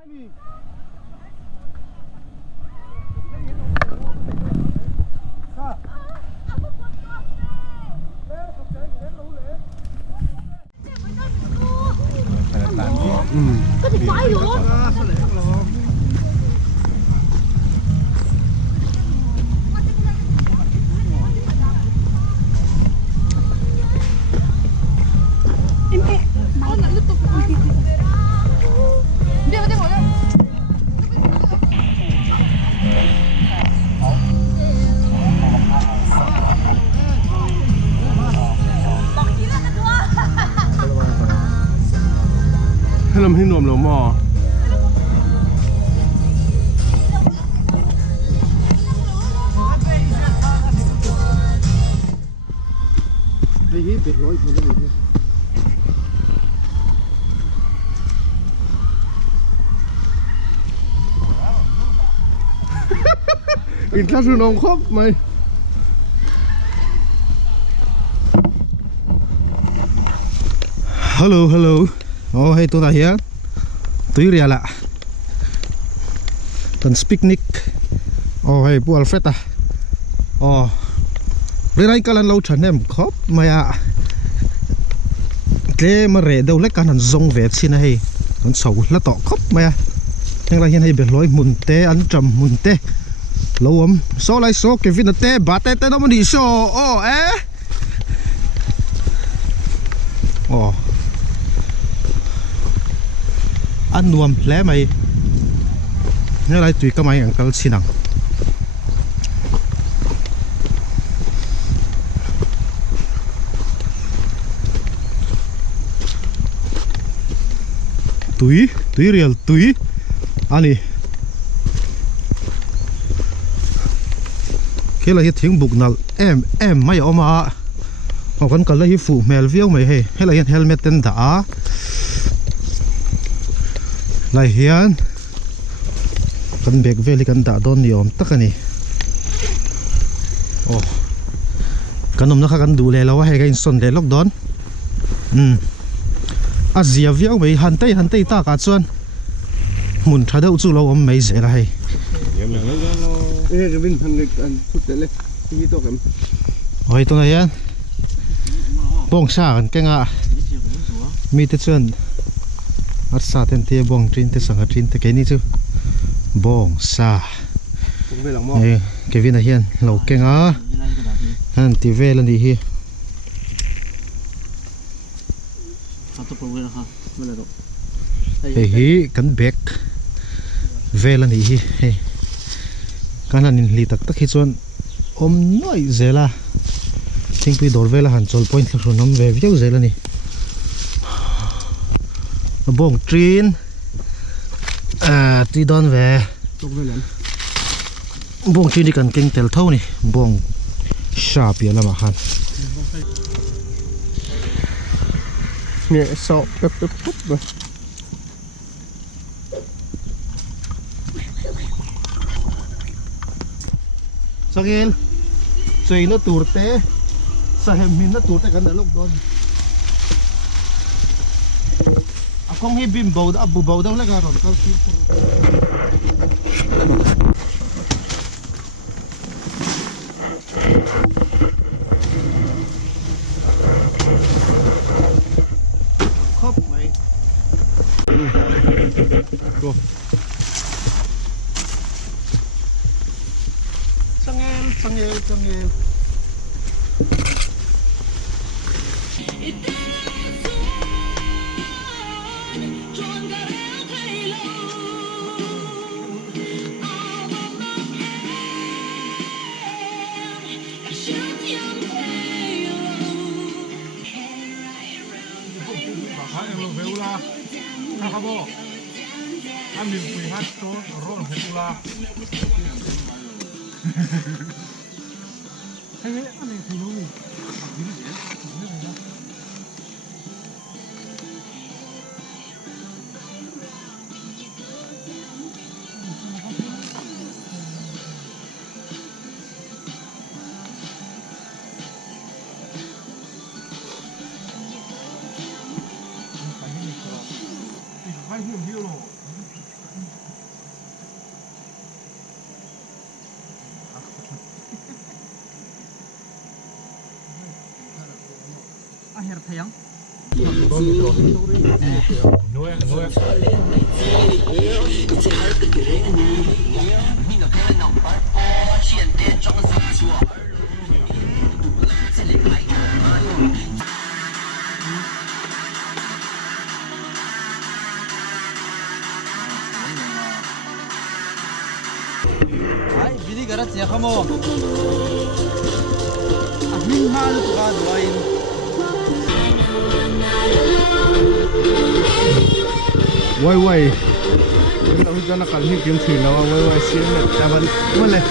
cái gì quái luôn. Làm hình nồm lẩu mò. Đây hết biệt lối của nó đi. In class luôn ông khóc mày. Hello, hello. Oh, hey, tôi là here. Tôi ria lạ. Tuần picnic. Oh, hey, bu Alfred à. Oh, bữa nay các lần lâu chuẩn em khóc mày à. Cái mà rẻ đâu lấy cả thằng rong vẹt xin hay. Tuần sầu là tọ khóc mày à. Nhưng là hiện hay biệt lối mùn tê ăn trầm mùn tê. Lâu ấm, số lại số cái viên tê bát tê nó mới đi số. Oh, Oh. Ăn nuông lẽ mày nhớ lại tùy các mày ăn cái xin nào tùy real tùy anh cái là cái tiếng bục nal em mày ôm à họ còn cần là cái phụ mèo viêu mày hay là cái helmet tên đã lại hiện cần bẹt về thì cần đã đón nhiều tất cả này cần ông nó cần đủ lệ lâu hay cái son lệ lóc đón dìa viêu mày hàn tây ta cả xuân muốn thay đâu chú lâu ông mấy dễ là hay ôi tôi này bông sa cái ngã mi tết xuân ở xa tên tia bông trên tết sang trên tết cái này chứ bông sa cái viên này hiền lẩu cái ngã anh ti về lần đi hi hi cắn bẹt về lần đi hi cái này lì tắc tắc hi xuân ôm nói dễ là chính vì đổ về là hẳn chol point là nó về viết dễ là nè bông trin tuy đón về bông trin đi cần kinh tel thâu nè bông sharp vậy là mà hẳn nhẹ sọ pep rồi sao kia chơi nó tụt té sao em mình nó tụt té cái đó lúc đó không hay bim bầu đã bù bầu đâu lấy cái rồi câu khóc mày rồi sang em Acabó. A mi cuidato, rol regular. Hay đấy, anh này thì nó gì? aher thayang ai bili gara che khamo amin mal ka doin Waiเราจะนักการที่เกมถือแล้วไวเสียเนี่ยแต่มันเลย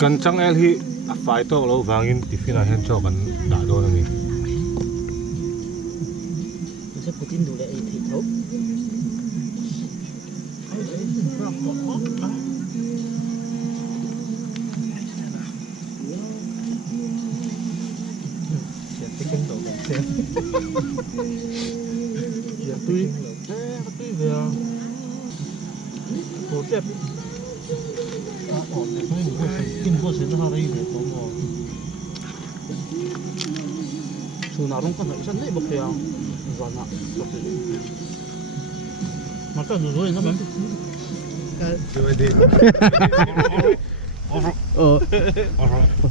กันจังเอลที่ไฟตัวเราวางอินติฟินาเห็นจอกันด่าโดนนี่ sẽ phụ tin đủ lệ thì thấu tuy về tổ chức kinh qua sẽ ra đây để có một số nào cũng có thể sẵn đấy bậc thang rồi nè mà cái rồi nó bấm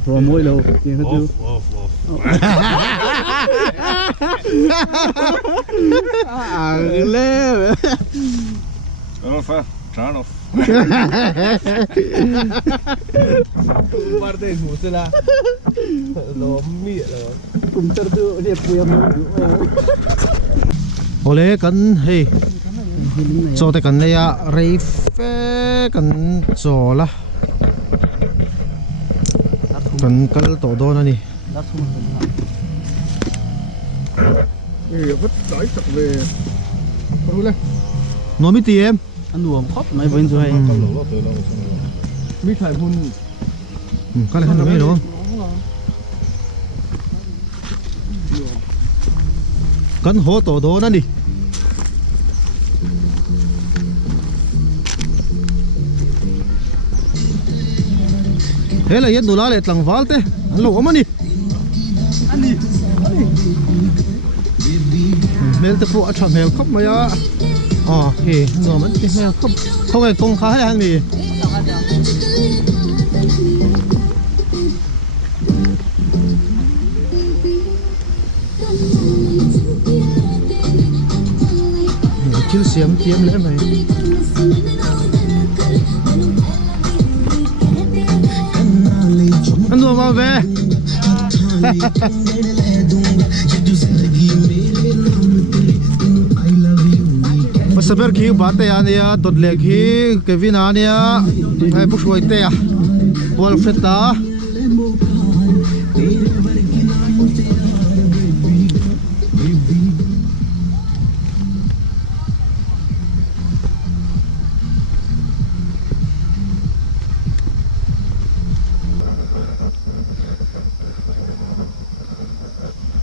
rồi mỗi đầu tiền hết chưa lên Off, turn off. Guarda il muso là lo mia cùng tơ tự đẹp quyền Ole kan hey so te kan le ya rei fe kan so la kan kal to do na ni vứt đói sập về no mi ti em ăn uống khóc mấy bên rồi mi thải hun ka le han me lo kan ho to do na ni he la yet dula le tlang wal te an lo ma ni mel te pu a tha mel khop ma ya he ngờมันที่mel khop không ai công khai han ni chiếu xiêm chiếm lẽ mày anh đùa mà về Saber ki bate ania dodle ki Kevin ania ai pushoi te ya ball feta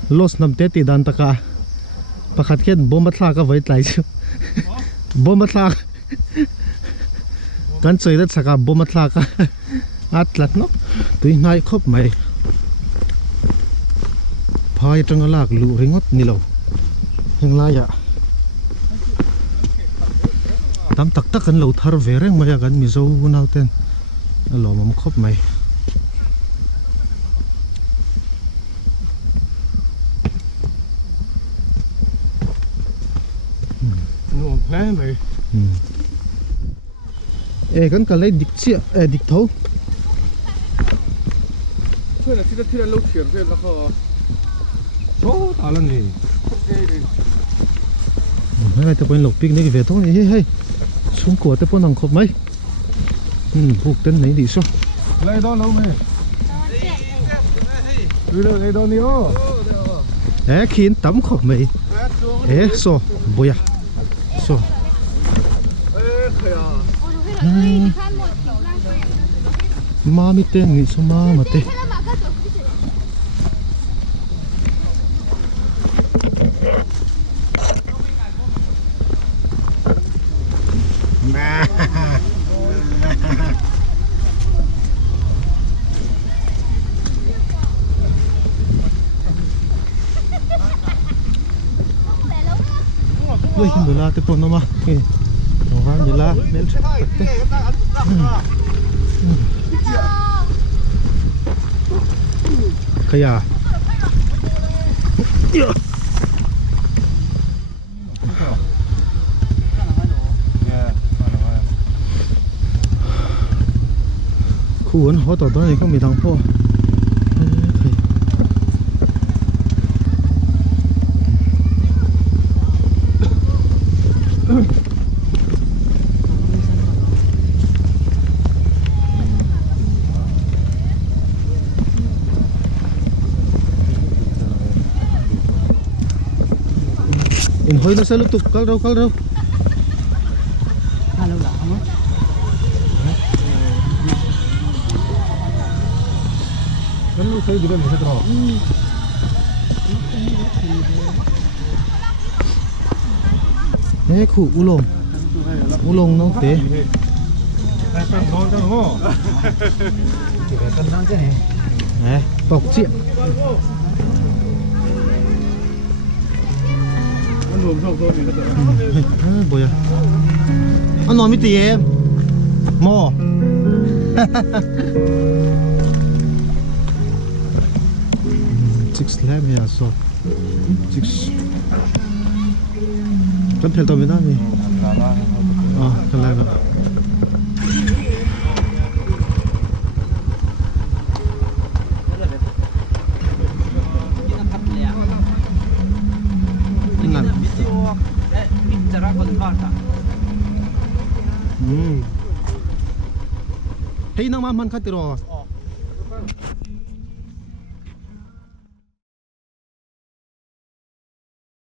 los namte ti dan taka pakhat ken bomba thla ka vai tlai chu bomba thla kan choi da chaka bomba thla ka atlat no tui nai khop mai phai tangala lu ringot nilo hengla ya tam tak tak kan lo thar ve reng maya kan mi zo nau ten lo mom khop mai Đấy mày. Ê con cả lấy địch chia địch thấu. Thôi là thì lâu chuyển về là họ. Số à lần này. Mấy này tập bên lục pin này về thôi hey hey. Xuống của tập bên thằng khop mấy. Buộc tên này đi số. Lấy đó lâu mày. Đưa được lấy đó nhiều. Ê khiến tắm khop mấy. Ê số bùi à. So. Ma mi te ngi so ma ma te. ui hình là cái tuần nó mà nó hoa như là bên cái à khu vốn họ tổ này không bị thằng po in hoi nó sẽ lúc tục cắt đâu kan lu saya juga bisa terus. Khu u lông nó té. Kan ngon kan ho. Kan nang chứ này. Nè, bọc chuyện. Kan rùm sâu tôi thì có thể. Bồi à. Anh nói mấy tí em. Mò. Six lamb ya so. Six. Kan theo tao mới đó đi. Kan lại rồi. Hey nang man khát rồi.